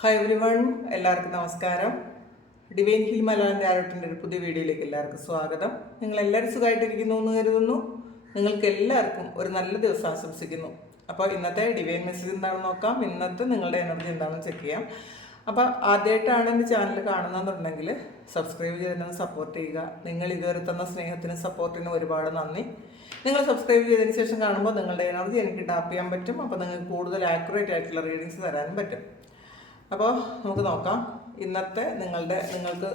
Hi every one, എല്ലാവർക്കും നമസ്കാരം. Divine hill Malayalam ടാരോട്ടിൻ്റെ ഒരു പുതിയ വീഡിയോയിലേക്ക് എല്ലാവർക്കും സ്വാഗതം. നിങ്ങളെല്ലാവരും സുഖമായിട്ടിരിക്കുന്നു എന്ന് കരുതുന്നു. നിങ്ങൾക്ക് എല്ലാവർക്കും ഒരു നല്ല ദിവസം ആശംസിക്കുന്നു. അപ്പോൾ ഇന്നത്തെ ഡിവൈൻ മെസ്സേജ് എന്താണെന്ന് നോക്കാം. ഇന്നത്തെ നിങ്ങളുടെ എനർജി എന്താണെന്ന് ചെക്ക് ചെയ്യാം. അപ്പോൾ ആദ്യമായിട്ടാണ് എൻ്റെ ചാനൽ കാണുന്നതെന്നുണ്ടെങ്കിൽ സബ്സ്ക്രൈബ് ചെയ്തെന്ന് സപ്പോർട്ട് ചെയ്യുക. നിങ്ങൾ ഇതുവരെ തന്ന സ്നേഹത്തിനും സപ്പോർട്ടിനും ഒരുപാട് നന്ദി. നിങ്ങൾ സബ്സ്ക്രൈബ് ചെയ്തതിന് ശേഷം കാണുമ്പോൾ നിങ്ങളുടെ എനർജി എനിക്ക് ടാപ്പ് ചെയ്യാൻ പറ്റും. അപ്പോൾ നിങ്ങൾക്ക് കൂടുതൽ ആക്യുറേറ്റ് ആയിട്ടുള്ള റീഡിങ്സ് തരാനും പറ്റും. അപ്പോൾ നമുക്ക് നോക്കാം ഇന്നത്തെ നിങ്ങൾക്ക്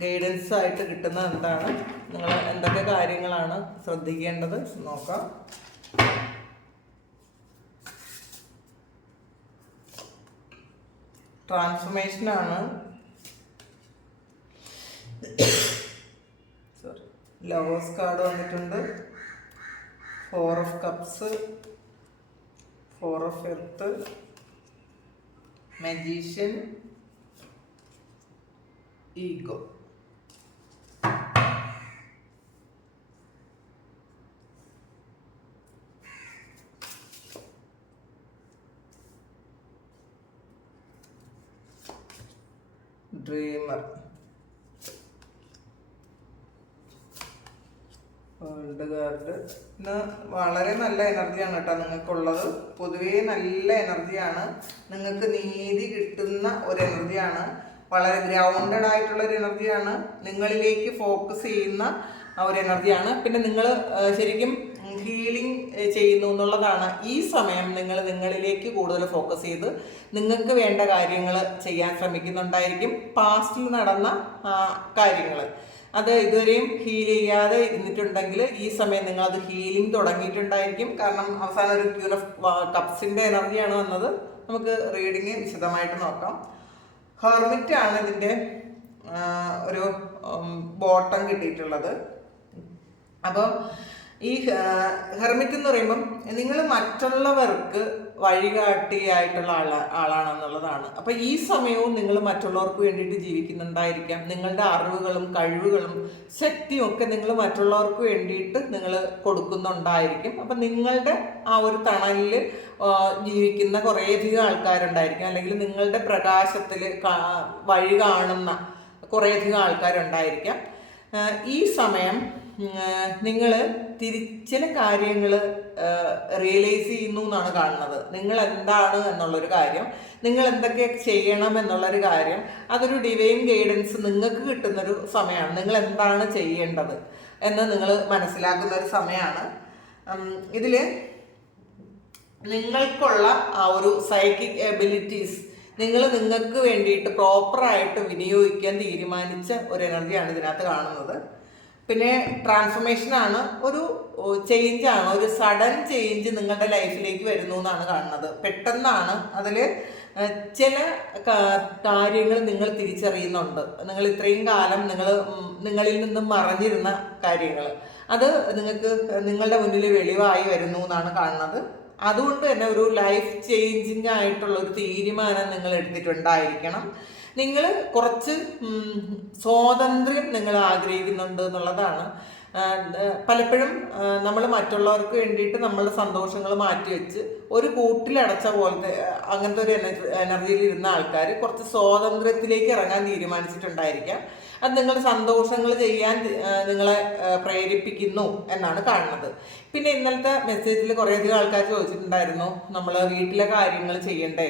ഗൈഡൻസ് ആയിട്ട് കിട്ടുന്നത് എന്താണ്, നിങ്ങൾ എന്തൊക്കെ കാര്യങ്ങളാണ് ശ്രദ്ധിക്കേണ്ടത് നോക്കാം. ട്രാൻസ്ഫോർമേഷനാണ്. ലവേഴ്സ് കാർഡ് വന്നിട്ടുണ്ട്, 4 of cups, 4 of earth, magician, ego. Dreamer, world card. ഇന്ന് വളരെ നല്ല എനർജിയാണ് കേട്ടോ നിങ്ങൾക്കുള്ളത്. പൊതുവേ നല്ല എനർജിയാണ്, നിങ്ങൾക്ക് നീതി കിട്ടുന്ന ഒരു എനർജിയാണ്, വളരെ ഗ്രൗണ്ടഡ് ആയിട്ടുള്ള ഒരു എനർജിയാണ്, നിങ്ങളിലേക്ക് ഫോക്കസ് ചെയ്യുന്ന ഒരു എനർജിയാണ്. പിന്നെ നിങ്ങൾ ശരിക്കും ഹീലിംഗ് ചെയ്യുന്നു എന്നുള്ളതാണ്. ഈ സമയം നിങ്ങൾ നിങ്ങളിലേക്ക് കൂടുതൽ ഫോക്കസ് ചെയ്ത് നിങ്ങൾക്ക് വേണ്ട കാര്യങ്ങൾ ചെയ്യാൻ ശ്രമിക്കുന്നുണ്ടായിരിക്കും. പാസ്റ്റിൽ നടന്ന കാര്യങ്ങൾ അത് ഇതുവരെയും ഹീൽ ചെയ്യാതെ ഇരുന്നിട്ടുണ്ടെങ്കിൽ ഈ സമയം നിങ്ങളത് ഹീലിംഗ് തുടങ്ങിയിട്ടുണ്ടായിരിക്കും. കാരണം അവസാനം ഒരു ക്യൂർ ഓഫ് കപ്സിൻ്റെ എനർജിയാണ് വന്നത്. നമുക്ക് റീഡിങ് വിശദമായിട്ട് നോക്കാം. ഹെർമിറ്റ് ആണ് ഇതിൻ്റെ ഒരു ബോട്ടം കിട്ടിയിട്ടുള്ളത്. അപ്പോൾ ഈ ഹെർമിറ്റ് എന്ന് പറയുമ്പം നിങ്ങൾ മറ്റുള്ളവർക്ക് വഴികാട്ടിയായിട്ടുള്ള ആളാണെന്നുള്ളതാണ്. അപ്പോൾ ഈ സമയവും നിങ്ങൾ മറ്റുള്ളവർക്ക് വേണ്ടിയിട്ട് ജീവിക്കുന്നുണ്ടായിരിക്കാം. നിങ്ങളുടെ അറിവുകളും കഴിവുകളും ശക്തിയും ഒക്കെ നിങ്ങൾ മറ്റുള്ളവർക്ക് വേണ്ടിയിട്ട് നിങ്ങൾ കൊടുക്കുന്നുണ്ടായിരിക്കും. അപ്പം നിങ്ങളുടെ ആ ഒരു തണലിൽ ജീവിക്കുന്ന കുറേയധികം ആൾക്കാരുണ്ടായിരിക്കും, അല്ലെങ്കിൽ നിങ്ങളുടെ പ്രകാശത്തിൽ വഴി കാണുന്ന കുറേയധികം ആൾക്കാരുണ്ടായിരിക്കാം. ഈ സമയം നിങ്ങൾ ചില കാര്യങ്ങൾ റിയലൈസ് ചെയ്യുന്നു എന്നാണ് കാണുന്നത്. നിങ്ങൾ എന്താണ് എന്നുള്ളൊരു കാര്യം, നിങ്ങൾ എന്തൊക്കെ ചെയ്യണം എന്നുള്ളൊരു കാര്യം, അതൊരു ഡിവൈൻ ഗൈഡൻസ് നിങ്ങൾക്ക് കിട്ടുന്നൊരു സമയമാണ്. നിങ്ങൾ എന്താണ് ചെയ്യേണ്ടത് എന്ന് നിങ്ങൾ മനസ്സിലാക്കുന്ന ഒരു സമയമാണ്. ഇതിൽ നിങ്ങൾക്കുള്ള ആ ഒരു സൈക്കിക് എബിലിറ്റീസ് നിങ്ങൾക്ക് വേണ്ടിയിട്ട് പ്രോപ്പറായിട്ട് വിനിയോഗിക്കാൻ തീരുമാനിച്ച ഒരു എനർജിയാണ് ഇതിനകത്ത് കാണുന്നത്. പിന്നെ ട്രാൻസ്ഫോർമേഷനാണ്, ഒരു ചേഞ്ചാണ്, ഒരു സഡൻ ചേഞ്ച് നിങ്ങളുടെ ലൈഫിലേക്ക് വരുന്നു എന്നാണ് കാണുന്നത്. പെട്ടെന്നാണ് അതിൽ ചില കാര്യങ്ങൾ നിങ്ങൾ തിരിച്ചറിയുന്നുണ്ട്. നിങ്ങൾ ഇത്രയും കാലം നിങ്ങളിൽ നിന്നും മറഞ്ഞിരുന്ന കാര്യങ്ങൾ അത് നിങ്ങളുടെ മുന്നിൽ വെളിവായി വരുന്നു എന്നാണ് കാണുന്നത്. അതുകൊണ്ട് തന്നെ ഒരു ലൈഫ് ചേഞ്ചിങ് ആയിട്ടുള്ള ഒരു തീരുമാനം നിങ്ങൾ എടുത്തിട്ടുണ്ടായിരിക്കണം. നിങ്ങൾ കുറച്ച് സ്വാതന്ത്ര്യം നിങ്ങൾ ആഗ്രഹിക്കുന്നുണ്ട് എന്നുള്ളതാണ്. പലപ്പോഴും നമ്മൾ മറ്റുള്ളവർക്ക് വേണ്ടിയിട്ട് നമ്മളുടെ സന്തോഷങ്ങൾ മാറ്റിവെച്ച് ഒരു കൂട്ടിലടച്ച പോലത്തെ അങ്ങനത്തെ ഒരു എനർജിയിൽ ഇരുന്ന ആൾക്കാർ കുറച്ച് സ്വാതന്ത്ര്യത്തിലേക്ക് ഇറങ്ങാൻ തീരുമാനിച്ചിട്ടുണ്ടായിരിക്കാം. അത് നിങ്ങളുടെ സന്തോഷങ്ങൾ ചെയ്യാൻ നിങ്ങളെ പ്രേരിപ്പിക്കുന്നു എന്നാണ് കാണുന്നത്. പിന്നെ ഇന്നലത്തെ മെസ്സേജിൽ കുറേയധികം ആൾക്കാർ ചോദിച്ചിട്ടുണ്ടായിരുന്നു നമ്മൾ വീട്ടിലെ കാര്യങ്ങൾ ചെയ്യണ്ടേ.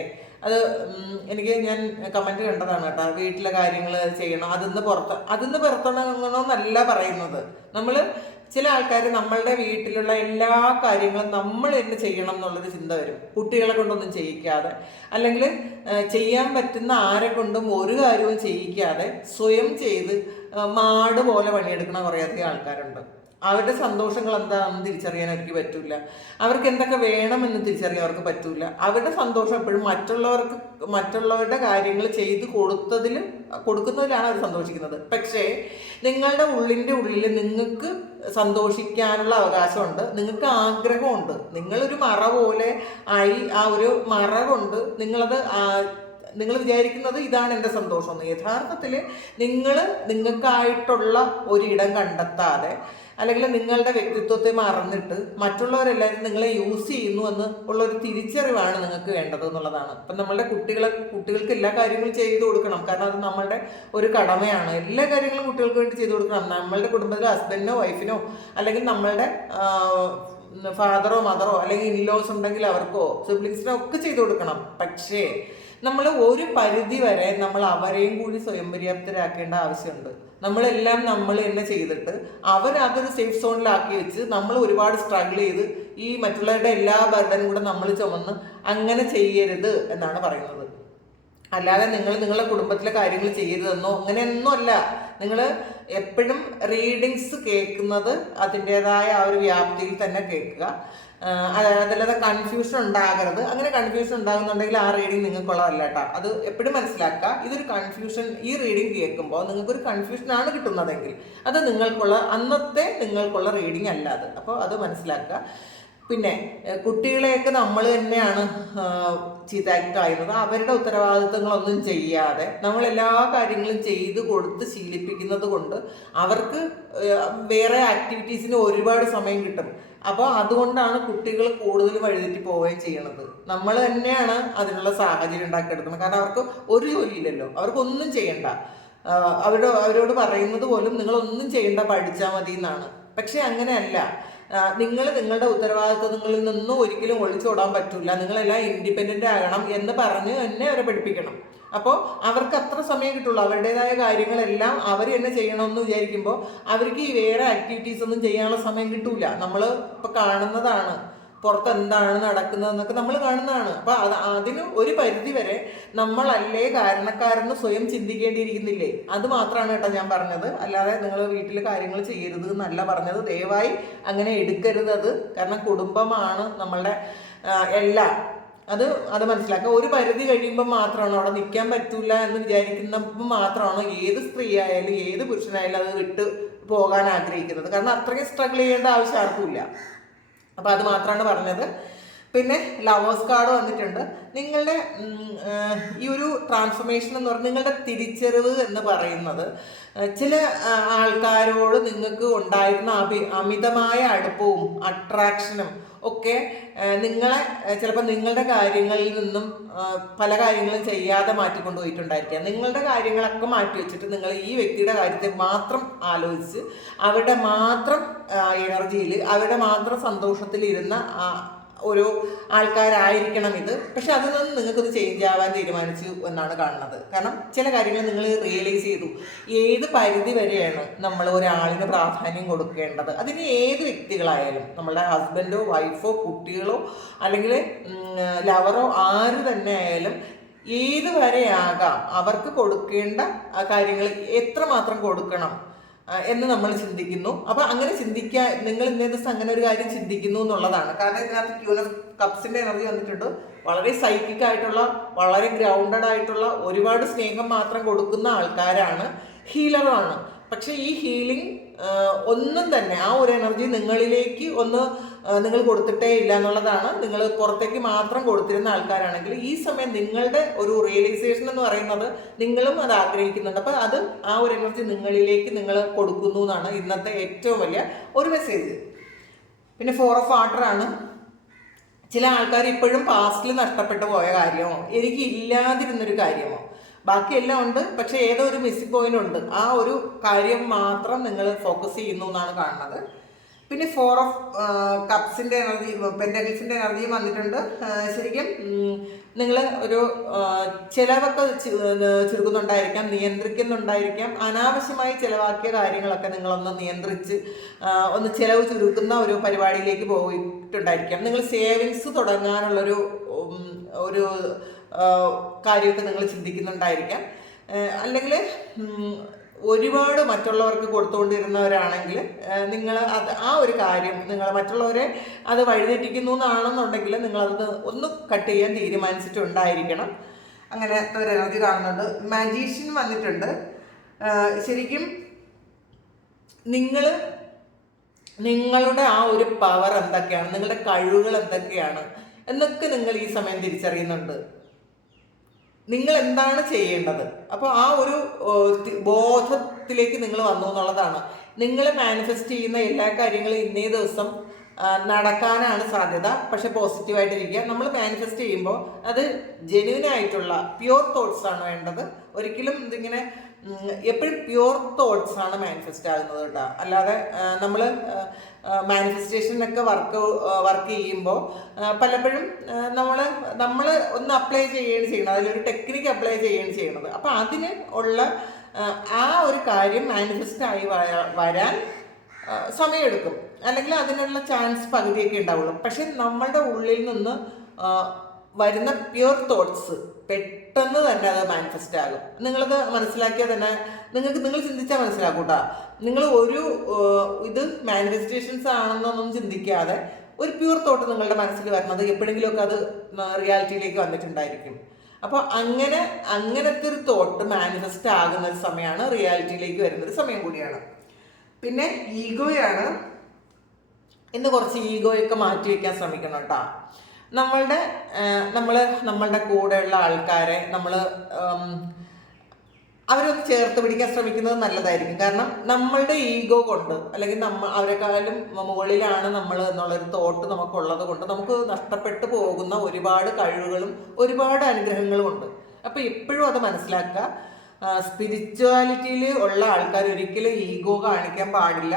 ഞാൻ കമൻറ്റ് കണ്ടതാണ് കേട്ടോ. വീട്ടിലെ കാര്യങ്ങൾ ചെയ്യണം, അതിന്ന് പുറത്തണമെന്നല്ല പറയുന്നത്. നമ്മൾ ചില ആൾക്കാർ നമ്മളുടെ വീട്ടിലുള്ള എല്ലാ കാര്യങ്ങളും നമ്മൾ തന്നെ ചെയ്യണം എന്നുള്ളൊരു ചിന്ത വരും. കുട്ടികളെ കൊണ്ടൊന്നും ചെയ്യിക്കാതെ, അല്ലെങ്കിൽ ചെയ്യാൻ പറ്റുന്ന ആരെ കൊണ്ടും ഒരു കാര്യവും ചെയ്യിക്കാതെ സ്വയം ചെയ്ത് മാട് പോലെ പണിയെടുക്കുന്ന കുറേയധികം ആൾക്കാരുണ്ട്. അവരുടെ സന്തോഷങ്ങൾ എന്താണെന്ന് തിരിച്ചറിയാൻ അവർക്ക് പറ്റില്ല. അവർക്ക് എന്തൊക്കെ വേണമെന്ന് തിരിച്ചറിയാൻ അവർക്ക് പറ്റില്ല. അവരുടെ സന്തോഷം എപ്പോഴും മറ്റുള്ളവരുടെ കാര്യങ്ങൾ ചെയ്ത് കൊടുക്കുന്നതിലാണ് അവർ സന്തോഷിക്കുന്നത്. പക്ഷേ നിങ്ങളുടെ ഉള്ളിൽ നിങ്ങൾക്ക് സന്തോഷിക്കാനുള്ള അവകാശമുണ്ട്, നിങ്ങൾക്ക് ആഗ്രഹമുണ്ട്. നിങ്ങളൊരു മറ പോലെ ആയി, ആ ഒരു മറ കൊണ്ട് നിങ്ങളത് നിങ്ങൾ വിചാരിക്കുന്നത് ഇതാണ് എൻ്റെ സന്തോഷം എന്ന്. യഥാർത്ഥത്തിൽ നിങ്ങൾ നിങ്ങൾക്കായിട്ടുള്ള ഒരിടം കണ്ടെത്താതെ അല്ലെങ്കിൽ നിങ്ങളുടെ വ്യക്തിത്വത്തെ മറന്നിട്ട് മറ്റുള്ളവരെല്ലാവരും നിങ്ങളെ യൂസ് ചെയ്യുന്നു എന്ന് ഉള്ളൊരു തിരിച്ചറിവാണ് നിങ്ങൾക്ക് വേണ്ടത് എന്നുള്ളതാണ്. അപ്പം നമ്മളുടെ കുട്ടികൾക്ക് എല്ലാ കാര്യങ്ങളും ചെയ്തു കൊടുക്കണം. കാരണം അത് നമ്മളുടെ ഒരു കടമയാണ്. എല്ലാ കാര്യങ്ങളും കുട്ടികൾക്ക് വേണ്ടി ചെയ്തു കൊടുക്കണം. നമ്മളുടെ കുടുംബത്തിലെ ഹസ്ബൻഡിനോ വൈഫിനോ അല്ലെങ്കിൽ നമ്മളുടെ ഫാദറോ മദറോ അല്ലെങ്കിൽ ഇൻലോസ് ഉണ്ടെങ്കിൽ അവർക്കോ സിബ്ലിങ്സിനോ ഒക്കെ ചെയ്തു കൊടുക്കണം. പക്ഷേ നമ്മൾ ഒരു പരിധി വരെ നമ്മൾ അവരെയും കൂടി സ്വയം പര്യാപ്തരാക്കേണ്ട ആവശ്യമുണ്ട്. നമ്മളെല്ലാം നമ്മൾ തന്നെ ചെയ്തിട്ട് അവരതൊരു സേഫ് സോണിലാക്കി വെച്ച് നമ്മൾ ഒരുപാട് സ്ട്രഗിൾ ചെയ്ത് ഈ മറ്റുള്ളവരുടെ എല്ലാ ബർഡനും കൂടെ നമ്മൾ ചുമന്ന് അങ്ങനെ ചെയ്യരുത് എന്നാണ് പറയുന്നത്. അല്ലാതെ നിങ്ങൾ നിങ്ങളുടെ കുടുംബത്തിലെ കാര്യങ്ങൾ ചെയ്യരുതെന്നോ അങ്ങനെയൊന്നും അല്ല. നിങ്ങൾ എപ്പോഴും റീഡിങ്സ് കേൾക്കുന്നത് അതിൻ്റെതായ ആ ഒരു വ്യാപ്തിയിൽ തന്നെ കേൾക്കുക. അതല്ലാതെ കൺഫ്യൂഷൻ ഉണ്ടാകരുത്. അങ്ങനെ കൺഫ്യൂഷൻ ഉണ്ടാകുന്നുണ്ടെങ്കിൽ ആ റീഡിങ് നിങ്ങൾക്കുള്ളതല്ല കേട്ടോ. അത് എപ്പോഴും മനസ്സിലാക്കുക. ഇതൊരു കൺഫ്യൂഷൻ, ഈ റീഡിങ് കേൾക്കുമ്പോൾ നിങ്ങൾക്കൊരു കൺഫ്യൂഷനാണ് കിട്ടുന്നതെങ്കിൽ അത് നിങ്ങൾക്കുള്ള റീഡിങ് അല്ല അത്. അപ്പോൾ അത് മനസ്സിലാക്കുക. പിന്നെ കുട്ടികളെയൊക്കെ നമ്മൾ തന്നെയാണ് ചീത്തയാക്കുന്നത്. അവരുടെ ഉത്തരവാദിത്തങ്ങളൊന്നും ചെയ്യാതെ നമ്മളെല്ലാ കാര്യങ്ങളും ചെയ്ത് കൊടുത്ത് ശീലിപ്പിക്കുന്നത് കൊണ്ട് അവർക്ക് വേറെ ആക്ടിവിറ്റീസിന് ഒരുപാട് സമയം കിട്ടും. അപ്പോൾ അതുകൊണ്ടാണ് കുട്ടികൾ കൂടുതൽ വഴിതെറ്റി പോവുകയും ചെയ്യണത്. നമ്മൾ തന്നെയാണ് അതിനുള്ള സാഹചര്യം ഉണ്ടാക്കിയെടുക്കുന്നത്. കാരണം അവർക്ക് ഒരു ജോലിയില്ലല്ലോ, അവർക്കൊന്നും ചെയ്യണ്ട. അവരോട് പറയുന്നത് പോലും നിങ്ങളൊന്നും ചെയ്യണ്ട, പഠിച്ചാൽ മതി എന്നാണ്. പക്ഷെ അങ്ങനെയല്ല. നിങ്ങളുടെ ഉത്തരവാദിത്വങ്ങളിൽ നിന്നും ഒരിക്കലും ഒളിച്ചോടാൻ പറ്റില്ല. നിങ്ങളെല്ലാം ഇൻഡിപെൻഡൻ്റ് ആകണം എന്ന് പറഞ്ഞ് തന്നെ അവരെ പഠിപ്പിക്കണം. അപ്പോൾ അവർക്ക് അത്ര സമയം കിട്ടുള്ളൂ. അവരുടേതായ കാര്യങ്ങളെല്ലാം അവർ തന്നെ ചെയ്യണമെന്ന് വിചാരിക്കുമ്പോൾ അവർക്ക് ഈ വേറെ ആക്ടിവിറ്റീസ് ഒന്നും ചെയ്യാനുള്ള സമയം കിട്ടൂല. നമ്മൾ ഇപ്പോൾ കാണുന്നതാണ്, പുറത്ത് എന്താണ് നടക്കുന്നതെന്നൊക്കെ നമ്മൾ കാണുന്നതാണ്. അപ്പോൾ അതിന് ഒരു പരിധി വരെ നമ്മളല്ലേ കാരണക്കാരെന്ന് സ്വയം ചിന്തിക്കേണ്ടിയിരിക്കുന്നില്ലേ? അത് മാത്രമാണ് കേട്ടോ ഞാൻ പറഞ്ഞത്. അല്ലാതെ നിങ്ങൾ വീട്ടിൽ കാര്യങ്ങൾ ചെയ്യരുത് എന്നല്ല പറഞ്ഞത്. ദയവായി അങ്ങനെ എടുക്കരുത് അത്. കാരണം കുടുംബമാണ് നമ്മളുടെ എല്ലാം. അത് മനസ്സിലാക്കുക. ഒരു പരിധി കഴിയുമ്പോൾ മാത്രമാണ്, അവിടെ നിൽക്കാൻ പറ്റില്ല എന്ന് വിചാരിക്കുന്നപ്പോൾ മാത്രമാണ് ഏത് സ്ത്രീ ആയാലും ഏത് പുരുഷനായാലും അത് വിട്ട് പോകാൻ ആഗ്രഹിക്കുന്നത്. കാരണം അത്രയും സ്ട്രഗിൾ ചെയ്യേണ്ട ആവശ്യം ആർക്കുമില്ല. അപ്പോൾ അത് മാത്രമാണ് പറഞ്ഞത്. പിന്നെ ലവേഴ്സ് കാർഡ് വന്നിട്ടുണ്ട്. നിങ്ങളുടെ ഈ ഒരു ട്രാൻസ്ഫോർമേഷൻ എന്ന് പറഞ്ഞാൽ നിങ്ങളുടെ തിരിച്ചറിവ് എന്ന് പറയുന്നത് ചില ആൾക്കാരോട് നിങ്ങൾക്ക് ഉണ്ടായിരുന്ന അമിതമായ അടുപ്പവും അട്രാക്ഷനും ഒക്കെ നിങ്ങളെ ചിലപ്പോൾ നിങ്ങളുടെ കാര്യങ്ങളിൽ നിന്നും പല കാര്യങ്ങളും ചെയ്യാതെ മാറ്റിക്കൊണ്ടുപോയിട്ടുണ്ടായിരിക്കാം. നിങ്ങളുടെ കാര്യങ്ങളൊക്കെ മാറ്റി വെച്ചിട്ട് നിങ്ങൾ ഈ വ്യക്തിയുടെ കാര്യത്തെ മാത്രം ആലോചിച്ച് അവരുടെ മാത്രം എനർജിയിൽ അവരുടെ മാത്രം സന്തോഷത്തിൽ ഇരുന്ന ഒരു ആൾക്കാരായിരിക്കണം ഇത്. പക്ഷെ അതിൽ നിന്ന് നിങ്ങൾക്കത് ചേഞ്ച് ആവാൻ തീരുമാനിച്ചു എന്നാണ് കാണുന്നത്. കാരണം ചില കാര്യങ്ങൾ നിങ്ങൾ റിയലൈസ് ചെയ്തു. ഏത് പരിധി വരെയാണ് നമ്മൾ ഒരാളിന് പ്രാധാന്യം കൊടുക്കേണ്ടത്. അതിന് ഏത് വ്യക്തികളായാലും, നമ്മളുടെ ഹസ്ബൻഡോ വൈഫോ കുട്ടികളോ അല്ലെങ്കിൽ ലവറോ ആര് തന്നെ ആയാലും ഏത് വരെയാകാം അവർക്ക് കൊടുക്കേണ്ട കാര്യങ്ങൾ എത്രമാത്രം കൊടുക്കണം എന്ന് നമ്മൾ ചിന്തിക്കുന്നു. അപ്പോൾ അങ്ങനെ നിങ്ങൾ ഇന്നേ ദിവസം അങ്ങനെ ഒരു കാര്യം ചിന്തിക്കുന്നു എന്നുള്ളതാണ്. കാരണം ഇതിനകത്ത് ക്യൂൻ ഓഫ് കപ്സിൻ്റെ എനർജി വന്നിട്ടുണ്ട്. വളരെ സൈക്കിക് ആയിട്ടുള്ള, വളരെ ഗ്രൗണ്ടഡ് ആയിട്ടുള്ള, ഒരുപാട് സ്നേഹം മാത്രം കൊടുക്കുന്ന ആൾക്കാരാണ്, ഹീലറുമാണ്. പക്ഷെ ഈ ഹീലിംഗ് ഒന്നും തന്നെ ആ ഒരു എനർജി നിങ്ങളിലേക്ക് നിങ്ങൾ കൊടുത്തിട്ടേ ഇല്ല എന്നുള്ളതാണ്. നിങ്ങൾ പുറത്തേക്ക് മാത്രം കൊടുത്തിരുന്ന ആൾക്കാരാണെങ്കിൽ ഈ സമയം നിങ്ങളുടെ ഒരു റിയലൈസേഷൻ എന്ന് പറയുന്നത് നിങ്ങളും അത് ആഗ്രഹിക്കുന്നുണ്ട്. അപ്പോൾ അത് ആ ഒരു എനർജി നിങ്ങളിലേക്ക് നിങ്ങൾ കൊടുക്കുന്നു എന്നാണ് ഇന്നത്തെ ഏറ്റവും വലിയ ഒരു മെസ്സേജ്. പിന്നെ 4 ഓഫ് വാട്ടർ ആണ്. ചില ആൾക്കാർ ഇപ്പോഴും പാസ്റ്റിൽ നഷ്ടപ്പെട്ടു പോയ കാര്യമോ എനിക്ക് ഇല്ലാതിരുന്നൊരു കാര്യമോ ബാക്കിയെല്ലാം ഉണ്ട്, പക്ഷെ ഏതോ ഒരു മിസ്സിംഗ് പോയിന്റ് ഉണ്ട്. ആ ഒരു കാര്യം മാത്രം നിങ്ങൾ ഫോക്കസ് ചെയ്യുന്നു എന്നാണ് കാണുന്നത്. പിന്നെ 4 ഓഫ് കപ്സിൻ്റെ എനർജി, പെൻറ്റക്കിൾസിൻ്റെ എനർജിയും വന്നിട്ടുണ്ട്. ശരിക്കും നിങ്ങൾ ഒരു ചിലവൊക്കെ ചുരുക്കുന്നുണ്ടായിരിക്കാം, നിയന്ത്രിക്കുന്നുണ്ടായിരിക്കാം. അനാവശ്യമായി ചിലവാക്കിയ കാര്യങ്ങളൊക്കെ നിങ്ങളൊന്ന് നിയന്ത്രിച്ച് ഒന്ന് ചിലവ് ചുരുക്കുന്ന ഒരു പരിപാടിയിലേക്ക് പോയിട്ടുണ്ടായിരിക്കാം. നിങ്ങൾ സേവിങ്സ് തുടങ്ങാനുള്ളൊരു കാര്യമൊക്കെ നിങ്ങൾ ചിന്തിക്കുന്നുണ്ടായിരിക്കാം. അല്ലെങ്കിൽ ഒരുപാട് മറ്റുള്ളവർക്ക് കൊടുത്തുകൊണ്ടിരുന്നവരാണെങ്കിൽ നിങ്ങൾ ആ ഒരു കാര്യം നിങ്ങൾ മറ്റുള്ളവരെ അത് വഴിതെറ്റിക്കുന്നു എന്നാണെന്നുണ്ടെങ്കിൽ നിങ്ങളത് ഒന്ന് കട്ട് ചെയ്യാൻ തീരുമാനിച്ചിട്ടുണ്ടായിരിക്കണം. അങ്ങനത്തെ ഒരു എനർജി കാണുന്നുണ്ട്. മാജീഷ്യൻ വന്നിട്ടുണ്ട്. ശരിക്കും നിങ്ങളുടെ ആ ഒരു പവർ എന്തൊക്കെയാണ്, നിങ്ങളുടെ കഴിവുകൾ എന്തൊക്കെയാണ് എന്നൊക്കെ നിങ്ങൾ ഈ സമയം തിരിച്ചറിയുന്നുണ്ട്. നിങ്ങൾ എന്താണ് ചെയ്യേണ്ടത്. അപ്പോൾ ആ ഒരു ബോധത്തിലേക്ക് നിങ്ങൾ വന്നു എന്നുള്ളതാണ്. നിങ്ങൾ മാനിഫെസ്റ്റ് ചെയ്യുന്ന എല്ലാ കാര്യങ്ങളും ഇന്നേ ദിവസം നടക്കാനാണ് സാധ്യത. പക്ഷെ പോസിറ്റീവായിട്ടിരിക്കുക. നമ്മൾ മാനിഫെസ്റ്റ് ചെയ്യുമ്പോൾ അത് ജെന്യൂനായിട്ടുള്ള പ്യുവർ തോട്ട്സ് ആണ് വേണ്ടത്. ഒരിക്കലും ഇതിങ്ങനെ എപ്പോഴും പ്യുവർ തോട്ട്സ് ആണ് മാനിഫെസ്റ്റ് ആകുന്നത് കേട്ടോ. അല്ലാതെ നമ്മൾ മാനിഫെസ്റ്റേഷനൊക്കെ വർക്ക് ചെയ്യുമ്പോൾ പലപ്പോഴും നമ്മൾ ഒന്ന് അപ്ലൈ ചെയ്യുകയാണ് ചെയ്യുന്നത്. അതിലൊരു ടെക്നിക്ക് അപ്ലൈ ചെയ്യുകയാണ് ചെയ്യുന്നത്. അപ്പോൾ അതിന് ഉള്ള ആ ഒരു കാര്യം മാനിഫെസ്റ്റ് ആയി വരാൻ സമയമെടുക്കും. അല്ലെങ്കിൽ അതിനുള്ള ചാൻസ് പകുതിയൊക്കെ ഉണ്ടാവുള്ളൂ. പക്ഷെ നമ്മളുടെ ഉള്ളിൽ നിന്ന് വരുന്ന പ്യുവർ തോട്ട്സ് പെട്ടെന്ന് തന്നെ അത് മാനിഫെസ്റ്റ് ആകും. നിങ്ങളത് മനസ്സിലാക്കിയാൽ തന്നെ നിങ്ങൾ ചിന്തിച്ചാൽ മനസ്സിലാക്കും കേട്ടോ. നിങ്ങൾ ഒരു ഇത് മാനിഫെസ്റ്റേഷൻസ് ആണെന്നൊന്നും ചിന്തിക്കാതെ ഒരു പ്യുവർ തോട്ട് നിങ്ങളുടെ മനസ്സിൽ വരുന്നത് എപ്പോഴെങ്കിലുമൊക്കെ അത് റിയാലിറ്റിയിലേക്ക് വന്നിട്ടുണ്ടായിരിക്കും. അപ്പോൾ അങ്ങനത്തെ ഒരു തോട്ട് മാനിഫെസ്റ്റ് ആകുന്ന ഒരു സമയമാണ്, റിയാലിറ്റിയിലേക്ക് വരുന്നൊരു സമയം കൂടിയാണ്. പിന്നെ ഈഗോയാണ്. ഇന്ന് കുറച്ച് ഈഗോയൊക്കെ മാറ്റി വയ്ക്കാൻ ശ്രമിക്കണം കേട്ടോ. നമ്മളുടെ കൂടെയുള്ള ആൾക്കാരെ അവരൊന്ന് ചേർത്ത് പിടിക്കാൻ ശ്രമിക്കുന്നത് നല്ലതായിരിക്കും. കാരണം നമ്മളുടെ ഈഗോ കൊണ്ട്, അല്ലെങ്കിൽ അവരെക്കാളും മുകളിലാണ് നമ്മൾ എന്നുള്ളൊരു തോട്ട് നമുക്കുള്ളത് കൊണ്ട് നമുക്ക് നഷ്ടപ്പെട്ടു പോകുന്ന ഒരുപാട് കഴിവുകളും ഒരുപാട് അനുഗ്രഹങ്ങളും ഉണ്ട്. അപ്പോൾ എപ്പോഴും അത് മനസ്സിലാക്കുക. സ്പിരിച്വാലിറ്റിയിൽ ഉള്ള ആൾക്കാർ ഒരിക്കലും ഈഗോ കാണിക്കാൻ പാടില്ല,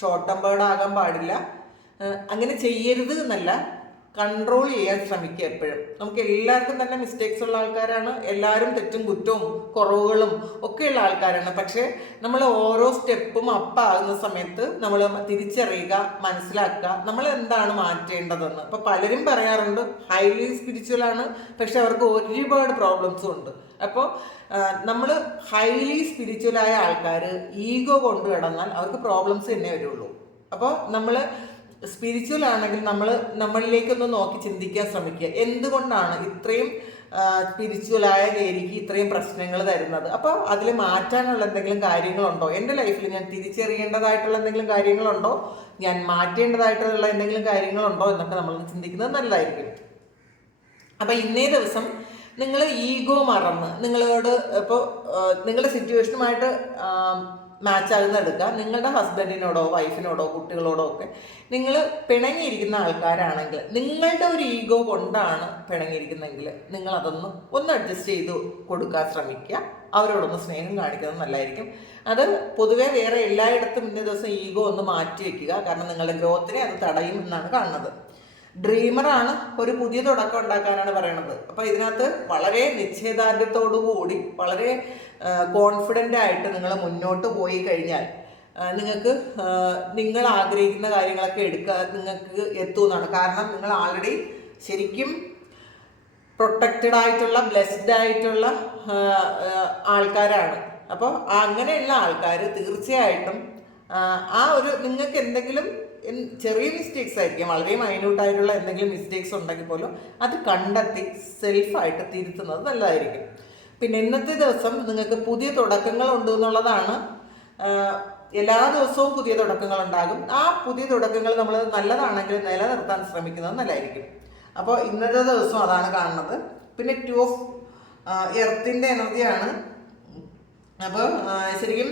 ഷോർട്ട് ടെമ്പേർഡ് ആകാൻ പാടില്ല. അങ്ങനെ ചെയ്യരുത് എന്നല്ല, കൺട്രോൾ ചെയ്യാൻ ശ്രമിക്കുക എപ്പോഴും. നമുക്ക് എല്ലാവർക്കും തന്നെ മിസ്റ്റേക്സ് ഉള്ള ആൾക്കാരാണ്. എല്ലാവരും തെറ്റും കുറ്റവും കുറവുകളും ഒക്കെയുള്ള ആൾക്കാരാണ്. പക്ഷേ നമ്മൾ ഓരോ സ്റ്റെപ്പും അപ്പാകുന്ന സമയത്ത് നമ്മൾ തിരിച്ചറിയുക, മനസ്സിലാക്കുക നമ്മൾ എന്താണ് മാറ്റേണ്ടതെന്ന്. അപ്പോൾ പലരും പറയാറുണ്ട് ഹൈലി സ്പിരിച്വലാണ്, പക്ഷെ അവർക്ക് ഒരുപാട് പ്രോബ്ലംസും ഉണ്ട്. അപ്പോൾ നമ്മൾ ഹൈലി സ്പിരിച്വലായ ആൾക്കാർ ഈഗോ കൊണ്ട് കിടന്നാൽ അവർക്ക് പ്രോബ്ലംസ് തന്നെ വരുള്ളൂ. അപ്പോൾ നമ്മൾ സ്പിരിച്വൽ ആണെങ്കിൽ നമ്മളിലേക്കൊന്ന് നോക്കി ചിന്തിക്കാൻ ശ്രമിക്കുക. എന്തുകൊണ്ടാണ് ഇത്രയും സ്പിരിച്വലായ എനിക്ക് ഇത്രയും പ്രശ്നങ്ങൾ തരുന്നത്? അപ്പോൾ അതിൽ മാറ്റാനുള്ള എന്തെങ്കിലും കാര്യങ്ങളുണ്ടോ? എൻ്റെ ലൈഫിൽ ഞാൻ തിരിച്ചറിയേണ്ടതായിട്ടുള്ള എന്തെങ്കിലും കാര്യങ്ങളുണ്ടോ? ഞാൻ മാറ്റേണ്ടതായിട്ടുള്ള എന്തെങ്കിലും കാര്യങ്ങളുണ്ടോ എന്നൊക്കെ നമ്മൾ ചിന്തിക്കുന്നത് നല്ലതായിരിക്കും. അപ്പോൾ ഇന്നേ ദിവസം നിങ്ങൾ ഈഗോ മറന്ന് നിങ്ങളോട് ഇപ്പോൾ നിങ്ങളുടെ സിറ്റുവേഷനുമായിട്ട് മാച്ച് ആകുന്ന എടുക്കുക. നിങ്ങളുടെ ഹസ്ബൻഡിനോടോ വൈഫിനോടോ കുട്ടികളോടോ ഒക്കെ നിങ്ങൾ പിണങ്ങിയിരിക്കുന്ന ആൾക്കാരാണെങ്കിൽ, നിങ്ങളുടെ ഒരു ഈഗോ കൊണ്ടാണ് പിണങ്ങിയിരിക്കുന്നതെങ്കിൽ നിങ്ങളതൊന്ന് അഡ്ജസ്റ്റ് ചെയ്ത് കൊടുക്കാൻ ശ്രമിക്കുക. അവരോടൊന്ന് സ്നേഹം കാണിക്കുന്നത് നല്ലതായിരിക്കും. അത് പൊതുവെ വേറെ എല്ലായിടത്തും ഇന്നേ ദിവസം ഈഗോ ഒന്ന് മാറ്റി വയ്ക്കുക. കാരണം നിങ്ങളുടെ ഗ്രോത്തിനെ അത് തടയും എന്നാണ് കാണുന്നത്. ഡ്രീമറാണ്, ഒരു പുതിയ തുടക്കം ഉണ്ടാക്കാനാണ് പറയണത്. അപ്പോൾ ഇതിനകത്ത് വളരെ നിശ്ചയദാർഢ്യത്തോടു കൂടി വളരെ കോൺഫിഡൻ്റ് ആയിട്ട് നിങ്ങൾ മുന്നോട്ട് പോയി കഴിഞ്ഞാൽ നിങ്ങൾ ആഗ്രഹിക്കുന്ന കാര്യങ്ങളൊക്കെ നിങ്ങൾക്ക് എത്തുമെന്നാണ്. കാരണം നിങ്ങൾ ആൾറെഡി ശരിക്കും പ്രൊട്ടക്റ്റഡ് ആയിട്ടുള്ള ബ്ലെസ്ഡ് ആയിട്ടുള്ള ആൾക്കാരാണ്. അപ്പോൾ അങ്ങനെയുള്ള ആൾക്കാർ തീർച്ചയായിട്ടും നിങ്ങൾക്ക് എന്തെങ്കിലും ചെറിയ മിസ്റ്റേക്സ് ആയിരിക്കും, വളരെ മൈന്യൂട്ടായിട്ടുള്ള എന്തെങ്കിലും മിസ്റ്റേക്സ് ഉണ്ടെങ്കിൽ പോലും അത് കണ്ടെത്തി സെൽഫായിട്ട് തിരുത്തുന്നത് നല്ലതായിരിക്കും. പിന്നെ ഇന്നത്തെ ദിവസം നിങ്ങൾക്ക് പുതിയ തുടക്കങ്ങൾ ഉണ്ട് എന്നുള്ളതാണ്. എല്ലാ ദിവസവും പുതിയ തുടക്കങ്ങൾ ഉണ്ടാകും. ആ പുതിയ തുടക്കങ്ങൾ നമ്മൾ നല്ലതാണെങ്കിൽ നിലനിർത്താൻ ശ്രമിക്കുന്നത് നല്ലതായിരിക്കും. അപ്പോൾ ഇന്നത്തെ ദിവസം അതാണ് കാണുന്നത്. പിന്നെ 2 ഓഫ് എർത്തിൻ്റെ എനർജിയാണ്. അപ്പോൾ ശരിക്കും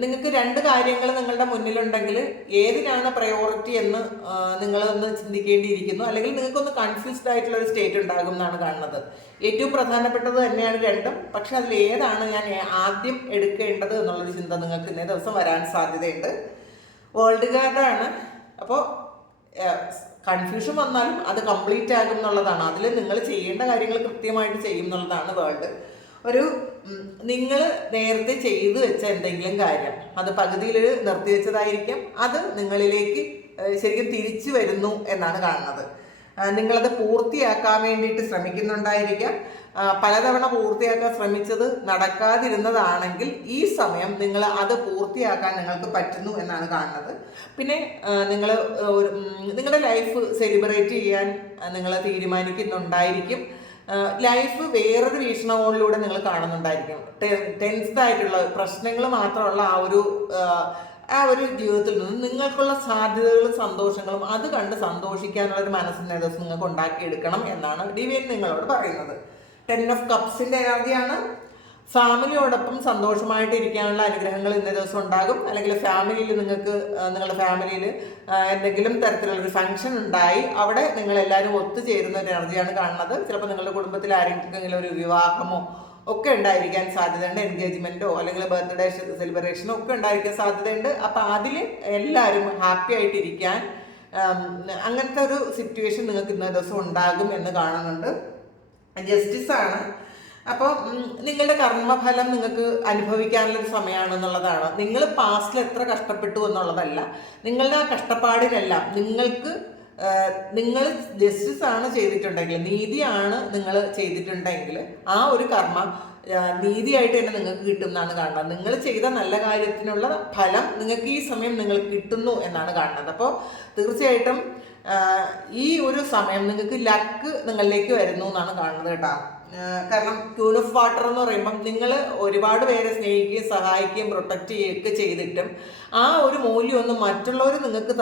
നിങ്ങൾക്ക് 2 കാര്യങ്ങൾ നിങ്ങളുടെ മുന്നിലുണ്ടെങ്കിൽ ഏതിനാണ് പ്രയോറിറ്റി എന്ന് നിങ്ങളൊന്ന് ചിന്തിക്കേണ്ടിയിരിക്കുന്നു. അല്ലെങ്കിൽ നിങ്ങൾക്കൊന്ന് കൺഫ്യൂസ്ഡ് ആയിട്ടുള്ള ഒരു സ്റ്റേറ്റ് ഉണ്ടാകും എന്നാണ് കാണുന്നത്. ഏറ്റവും പ്രധാനപ്പെട്ടത് തന്നെയാണ് രണ്ടും, പക്ഷെ അതിൽ ഏതാണ് ഞാൻ ആദ്യം എടുക്കേണ്ടത് എന്നുള്ളൊരു ചിന്ത നിങ്ങൾക്ക് ഇന്നേ ദിവസം വരാൻ സാധ്യതയുണ്ട്. വേൾഡ് കാർഡാണ്. അപ്പോൾ കൺഫ്യൂഷൻ വന്നാലും അത് കംപ്ലീറ്റ് ആകും എന്നുള്ളതാണ്. അതിൽ നിങ്ങൾ ചെയ്യേണ്ട കാര്യങ്ങൾ കൃത്യമായിട്ട് ചെയ്യും എന്നുള്ളതാണ് വേൾഡ്. നിങ്ങൾ നേരത്തെ ചെയ്തു വെച്ച എന്തെങ്കിലും കാര്യം അത് പകുതിയിൽ നിർത്തിവെച്ചതായിരിക്കും, അത് നിങ്ങളിലേക്ക് ശരിക്കും തിരിച്ചു വരുന്നു എന്നാണ് കാണുന്നത്. നിങ്ങളത് പൂർത്തിയാക്കാൻ വേണ്ടിയിട്ട് ശ്രമിക്കുന്നുണ്ടായിരിക്കാം. പലതവണ പൂർത്തിയാക്കാൻ ശ്രമിച്ചത് നടക്കാതിരുന്നതാണെങ്കിൽ ഈ സമയം നിങ്ങൾ അത് പൂർത്തിയാക്കാൻ നിങ്ങൾക്ക് പറ്റുന്നു എന്നാണ് കാണുന്നത്. പിന്നെ നിങ്ങളുടെ ലൈഫ് സെലിബ്രേറ്റ് ചെയ്യാൻ നിങ്ങൾ തീരുമാനിക്കുന്നുണ്ടായിരിക്കും. ലൈഫ് വേറൊരു വീക്ഷണകോണിലൂടെ നിങ്ങൾ കാണുന്നുണ്ടായിരിക്കും. ടെൻസ്ഡ് ആയിട്ടുള്ള പ്രശ്നങ്ങൾ മാത്രമുള്ള ആ ഒരു ജീവിതത്തിൽ നിന്ന് നിങ്ങൾക്കുള്ള സാധ്യതകളും സന്തോഷങ്ങളും അത് കണ്ട് സന്തോഷിക്കാനുള്ളൊരു മനസ്സിനെ ദിവസം നിങ്ങൾക്ക് ഉണ്ടാക്കിയെടുക്കണം എന്നാണ് ഡിവൈൻ നിങ്ങളോട് പറയുന്നത്. ടെൻ ഓഫ് കപ്സിൻ്റെ എനർജിയാണ്. ഫാമിലിയോടൊപ്പം സന്തോഷമായിട്ട് ഇരിക്കാനുള്ള അനുഗ്രഹങ്ങൾ ഇന്നേ ദിവസം ഉണ്ടാകും. അല്ലെങ്കിൽ ഫാമിലിയിൽ നിങ്ങൾക്ക് നിങ്ങളുടെ ഫാമിലിയിൽ എന്തെങ്കിലും തരത്തിലുള്ളൊരു ഫംഗ്ഷൻ ഉണ്ടായി അവിടെ നിങ്ങളെല്ലാവരും ഒത്തുചേരുന്ന ഒരു എനർജിയാണ് കാണുന്നത്. ചിലപ്പോൾ നിങ്ങളുടെ കുടുംബത്തിൽ ആരെങ്കിലും ഒരു വിവാഹമോ ഒക്കെ ഉണ്ടായിരിക്കാൻ സാധ്യതയുണ്ട്. എൻഗേജ്മെൻറ്റോ അല്ലെങ്കിൽ ബർത്ത്ഡേ സെലിബ്രേഷനോ ഒക്കെ ഉണ്ടായിരിക്കാൻ സാധ്യതയുണ്ട്. അപ്പോൾ അതിൽ എല്ലാവരും ഹാപ്പി ആയിട്ടിരിക്കാൻ അങ്ങനത്തെ ഒരു സിറ്റുവേഷൻ നിങ്ങൾക്ക് ഇന്നേ ദിവസം ഉണ്ടാകും എന്ന് കാണുന്നുണ്ട്. ജസ്റ്റിസ് ആണ്. അപ്പോൾ നിങ്ങളുടെ കർമ്മഫലം നിങ്ങൾക്ക് അനുഭവിക്കാനുള്ളൊരു സമയമാണെന്നുള്ളതാണ്. നിങ്ങൾ പാസ്റ്റിൽ എത്ര കഷ്ടപ്പെട്ടു എന്നുള്ളതല്ല, നിങ്ങളുടെ ആ കഷ്ടപ്പാടിനെല്ലാം നിങ്ങൾ ജസ്റ്റിസ് ആണ് ചെയ്തിട്ടുണ്ടെങ്കിൽ, നീതിയാണ് നിങ്ങൾ ചെയ്തിട്ടുണ്ടെങ്കിൽ ആ ഒരു കർമ്മ നീതിയായിട്ട് തന്നെ നിങ്ങൾക്ക് കിട്ടും എന്നാണ് കാണുന്നത്. നിങ്ങൾ ചെയ്ത നല്ല കാര്യത്തിനുള്ള ഫലം നിങ്ങൾക്ക് ഈ സമയം നിങ്ങൾക്ക് കിട്ടുന്നു എന്നാണ് കാണുന്നത്. അപ്പോൾ തീർച്ചയായിട്ടും ഈ ഒരു സമയം നിങ്ങൾക്ക് ലക്ക് നിങ്ങളിലേക്ക് വരുന്നു എന്നാണ് കാണുന്നത് കേട്ടോ. കാരണം ക്യൂൻ ഓഫ് വാട്ടർ എന്ന് പറയുമ്പം നിങ്ങൾ ഒരുപാട് പേരെ സ്നേഹിക്കുകയും സഹായിക്കുകയും പ്രൊട്ടക്റ്റ് ചെയ്യുകയൊക്കെ ചെയ്തിട്ടും ആ ഒരു മൂല്യമൊന്നും മറ്റുള്ളവർ നിങ്ങൾക്ക്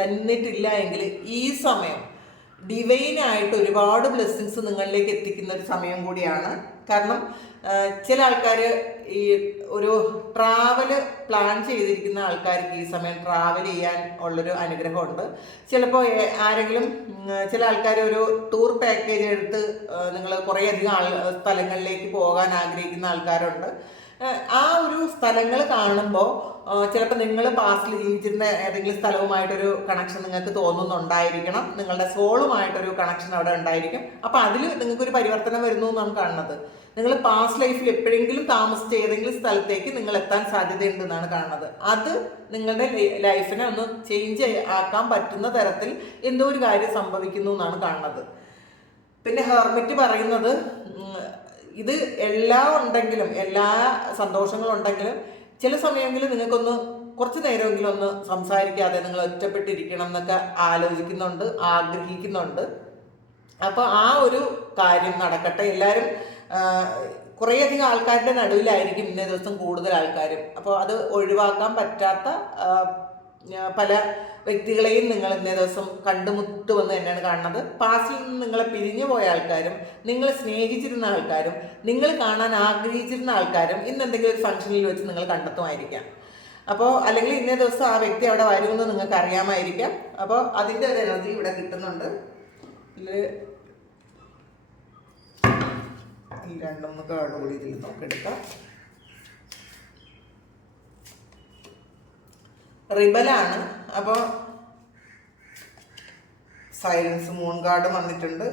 തന്നിട്ടില്ല എങ്കിൽ ഈ സമയം ഡിവൈനായിട്ട് ഒരുപാട് ബ്ലെസ്സിങ്സ് നിങ്ങളിലേക്ക് എത്തിക്കുന്ന ഒരു സമയം കൂടിയാണ്. കാരണം ചില ആൾക്കാർ ഈ ഒരു ട്രാവൽ പ്ലാൻ ചെയ്തിരിക്കുന്ന ആൾക്കാർക്ക് ഈ സമയം ട്രാവൽ ചെയ്യാൻ ഉള്ളൊരു അനുഗ്രഹമുണ്ട്. ചിലപ്പോൾ ചില ആൾക്കാർ ഒരു ടൂർ പാക്കേജ് എടുത്ത് നിങ്ങൾ കുറേയധികം സ്ഥലങ്ങളിലേക്ക് പോകാൻ ആഗ്രഹിക്കുന്ന ആൾക്കാരുണ്ട്. ആ ഒരു സ്ഥലങ്ങൾ കാണുമ്പോൾ ചിലപ്പോൾ നിങ്ങൾ പാസ്റ്റിൽ ജീവിച്ചിരുന്ന ഏതെങ്കിലും സ്ഥലവുമായിട്ടൊരു കണക്ഷൻ നിങ്ങൾക്ക് തോന്നുന്നുണ്ടായിരിക്കണം. നിങ്ങളുടെ സോളുമായിട്ടൊരു കണക്ഷൻ അവിടെ ഉണ്ടായിരിക്കും. അപ്പോൾ അതിൽ നിങ്ങൾക്കൊരു പരിവർത്തനം വരുന്നു എന്നാണ് കാണുന്നത്. നിങ്ങൾ പാസ്റ്റ് ലൈഫിൽ എപ്പോഴെങ്കിലും താമസിച്ച ഏതെങ്കിലും സ്ഥലത്തേക്ക് നിങ്ങൾ എത്താൻ സാധ്യതയുണ്ടെന്നാണ് കാണുന്നത്. അത് നിങ്ങളുടെ ലൈഫിനെ ഒന്ന് ചേഞ്ച് ആക്കാൻ പറ്റുന്ന തരത്തിൽ എന്തോ ഒരു കാര്യം സംഭവിക്കുന്നു എന്നാണ് കാണുന്നത്. പിന്നെ ഹെർമിറ്റ് പറയുന്നത് ഇത് എല്ലാം ഉണ്ടെങ്കിലും, എല്ലാ സന്തോഷങ്ങളുണ്ടെങ്കിലും ചില സമയങ്ങളിൽ നിങ്ങൾക്കൊന്ന് കുറച്ച് നേരമെങ്കിലും ഒന്ന് സംസാരിക്കാതെ നിങ്ങൾ ഒറ്റപ്പെട്ടിരിക്കണം എന്നൊക്കെ ആലോചിക്കുന്നുണ്ട്, ആഗ്രഹിക്കുന്നുണ്ട്. അപ്പോൾ ആ ഒരു കാര്യം നടക്കട്ടെ. എല്ലാവരും കുറേയധികം ആൾക്കാരുടെ നടുവിലായിരിക്കും ഇന്നേ ദിവസം കൂടുതൽ ആൾക്കാരും. അപ്പോൾ അത് ഒഴിവാക്കാൻ പറ്റാത്ത പല വ്യക്തികളെയും നിങ്ങൾ ഇന്നേ ദിവസം കണ്ടുമുട്ടുമെന്ന് തന്നെയാണ് കാണുന്നത്. പാസ്റ്റിൽ നിന്ന് നിങ്ങളെ പിരിഞ്ഞു പോയ ആൾക്കാരും നിങ്ങൾ സ്നേഹിച്ചിരുന്ന ആൾക്കാരും നിങ്ങൾ കാണാൻ ആഗ്രഹിച്ചിരുന്ന ആൾക്കാരും ഇന്ന് എന്തെങ്കിലും ഒരു ഫംഗ്ഷനിൽ വെച്ച് നിങ്ങൾ കണ്ടെത്തുമായിരിക്കാം. അപ്പോൾ അല്ലെങ്കിൽ ഇന്നേ ദിവസം ആ വ്യക്തി അവിടെ വരുമെന്ന് നിങ്ങൾക്ക് അറിയാമായിരിക്കാം. അപ്പോൾ അതിൻ്റെ ഒരു എനർജി ഇവിടെ കിട്ടുന്നുണ്ട്. ഈ രണ്ടൊന്ന് കാർഡ് കൂടി ഇതിൽ നോക്കിയെടുക്കാം. റിബലാണ്. അപ്പോൾ സൈലൻസ്, മൂൺ കാർഡ് വന്നിട്ടുണ്ട്.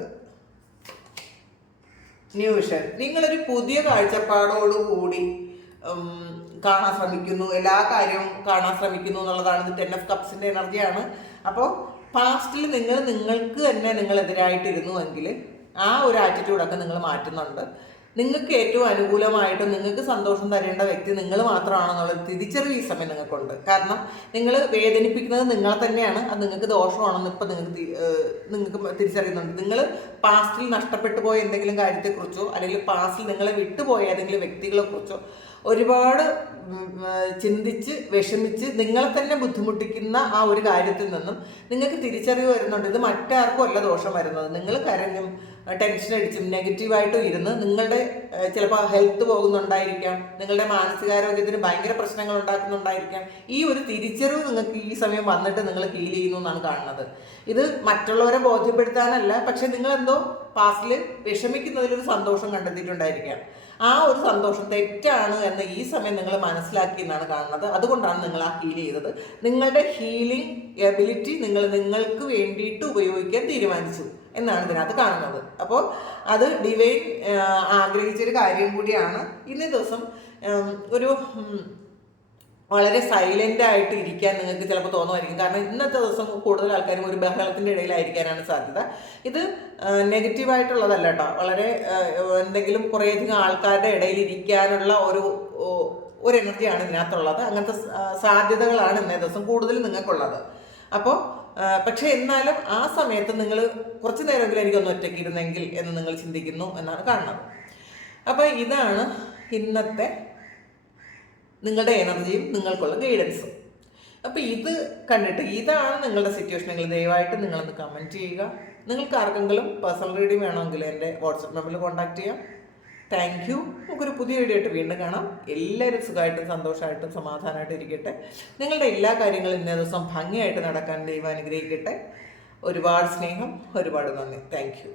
New vision. നിങ്ങളൊരു പുതിയ കാഴ്ചപ്പാടോടുകൂടി കാണാൻ ശ്രമിക്കുന്നു, എല്ലാ കാര്യവും കാണാൻ ശ്രമിക്കുന്നു എന്നുള്ളതാണ്. ഇത് 10 ഓഫ് കപ്സിൻ്റെ എനർജിയാണ്. അപ്പോൾ പാസ്റ്റിൽ നിങ്ങൾക്ക് തന്നെ നിങ്ങളെതിരായിട്ടിരുന്നുവെങ്കിൽ ആ ഒരു ആറ്റിറ്റ്യൂഡൊക്കെ നിങ്ങൾ മാറ്റുന്നുണ്ട്. നിങ്ങൾക്ക് ഏറ്റവും അനുകൂലമായിട്ടും നിങ്ങൾക്ക് സന്തോഷം തരേണ്ട വ്യക്തി നിങ്ങൾ മാത്രമാണെന്നുള്ളൊരു തിരിച്ചറിവ് ഈ സമയം നിങ്ങൾക്കുണ്ട്. കാരണം നിങ്ങൾ വേദനിപ്പിക്കുന്നത് നിങ്ങളെ തന്നെയാണ്. അത് നിങ്ങൾക്ക് ദോഷമാണെന്ന് ഇപ്പം നിങ്ങൾക്ക് തിരിച്ചറിയുന്നുണ്ട്. നിങ്ങൾ പാസ്റ്റിൽ നഷ്ടപ്പെട്ടു പോയ എന്തെങ്കിലും കാര്യത്തെക്കുറിച്ചോ അല്ലെങ്കിൽ പാസ്റ്റിൽ നിങ്ങളെ വിട്ടുപോയ ഏതെങ്കിലും വ്യക്തികളെക്കുറിച്ചോ ഒരുപാട് ചിന്തിച്ച് വിഷമിച്ച് നിങ്ങളെ തന്നെ ബുദ്ധിമുട്ടിക്കുന്ന ആ ഒരു കാര്യത്തിൽ നിന്നും നിങ്ങൾക്ക് തിരിച്ചറിവ് വരുന്നുണ്ട്. ഇത് മറ്റാർക്കും അല്ല ദോഷം വരുന്നത്. നിങ്ങൾ കരഞ്ഞും ടെൻഷൻ അടിച്ചും നെഗറ്റീവായിട്ടും ഇരുന്ന് നിങ്ങളുടെ ചിലപ്പോൾ ഹെൽത്ത് പോകുന്നുണ്ടായിരിക്കാം, നിങ്ങളുടെ മാനസികാരോഗ്യത്തിന് ഭയങ്കര പ്രശ്നങ്ങൾ ഉണ്ടാക്കുന്നുണ്ടായിരിക്കാം. ഈ ഒരു തിരിച്ചറിവ് നിങ്ങൾക്ക് ഈ സമയം വന്നിട്ട് നിങ്ങൾ ഫീൽ ചെയ്യുന്നു എന്നാണ് കാണുന്നത്. ഇത് മറ്റുള്ളവരെ ബോധ്യപ്പെടുത്താനല്ല, പക്ഷെ നിങ്ങളെന്തോ പാസ്റ്റിൽ വിഷമിക്കുന്നതിലൊരു സന്തോഷം കണ്ടെത്തിയിട്ടുണ്ടായിരിക്കാം. ആ ഒരു സന്തോഷം തെറ്റാണ് എന്ന് ഈ സമയം നിങ്ങൾ മനസ്സിലാക്കി എന്നാണ് കാണുന്നത്. അതുകൊണ്ടാണ് നിങ്ങൾ ആ ഹീൽ ചെയ്തത്. നിങ്ങളുടെ ഹീലിംഗ് എബിലിറ്റി നിങ്ങൾക്ക് വേണ്ടിയിട്ട് ഉപയോഗിക്കാൻ തീരുമാനിച്ചു എന്നാണ് ഇതിനകത്ത് കാണുന്നത്. അപ്പോൾ അത് ഡിവൈൻ ആഗ്രഹിച്ചൊരു കാര്യം കൂടിയാണ്. ഇന്നേ ദിവസം ഒരു വളരെ സൈലൻ്റ് ആയിട്ട് ഇരിക്കാൻ നിങ്ങൾക്ക് ചിലപ്പോൾ തോന്നുമായിരിക്കും. കാരണം ഇന്നത്തെ ദിവസം കൂടുതൽ ആൾക്കാരും ഒരു ബഹളത്തിൻ്റെ ഇടയിലായിരിക്കാനാണ് സാധ്യത. ഇത് നെഗറ്റീവായിട്ടുള്ളതല്ല കേട്ടോ. വളരെ എന്തെങ്കിലും കുറേയധികം ആൾക്കാരുടെ ഇടയിൽ ഇരിക്കാനുള്ള ഒരു എനർജിയാണ് ഇതിനകത്തുള്ളത്. അങ്ങനത്തെ സാധ്യതകളാണ് ഇന്നേ ദിവസം കൂടുതൽ നിങ്ങൾക്കുള്ളത്. അപ്പോൾ പക്ഷേ എന്നാലും ആ സമയത്ത് നിങ്ങൾ കുറച്ച് നേരമെങ്കിലും എനിക്കൊന്ന് ഒറ്റയ്ക്ക് ഇരുന്നെങ്കിൽ എന്ന് നിങ്ങൾ ചിന്തിക്കുന്നു എന്നാണ് കാണുന്നത്. അപ്പോൾ ഇതാണ് ഇന്നത്തെ നിങ്ങളുടെ എനർജിയും നിങ്ങൾക്കുള്ള ഗൈഡൻസും. അപ്പോൾ ഇത് കണ്ടിട്ട് ഇതാണ് നിങ്ങളുടെ സിറ്റുവേഷൻ. നിങ്ങൾ ദയവായിട്ട് നിങ്ങളൊന്ന് കമൻറ്റ് ചെയ്യുക. നിങ്ങൾക്ക് ആർക്കെങ്കിലും പേഴ്സണൽ റീഡിംഗ് വേണമെങ്കിൽ എൻ്റെ വാട്സപ്പ് നമ്പറിൽ കോൺടാക്ട് ചെയ്യാം. Thank you. നമുക്കൊരു പുതിയ വീഡിയോ ആയിട്ട് വീണ്ടും കാണാം. എല്ലാവരും സുഖമായിട്ടും സന്തോഷമായിട്ടും സമാധാനമായിട്ടും ഇരിക്കട്ടെ. നിങ്ങളുടെ എല്ലാ കാര്യങ്ങളും ഇന്നേ ദിവസം ഭംഗിയായിട്ട് നടക്കാൻ ദൈവം അനുഗ്രഹിക്കട്ടെ. ഒരുപാട് സ്നേഹം, ഒരുപാട് നന്ദി. Thank you.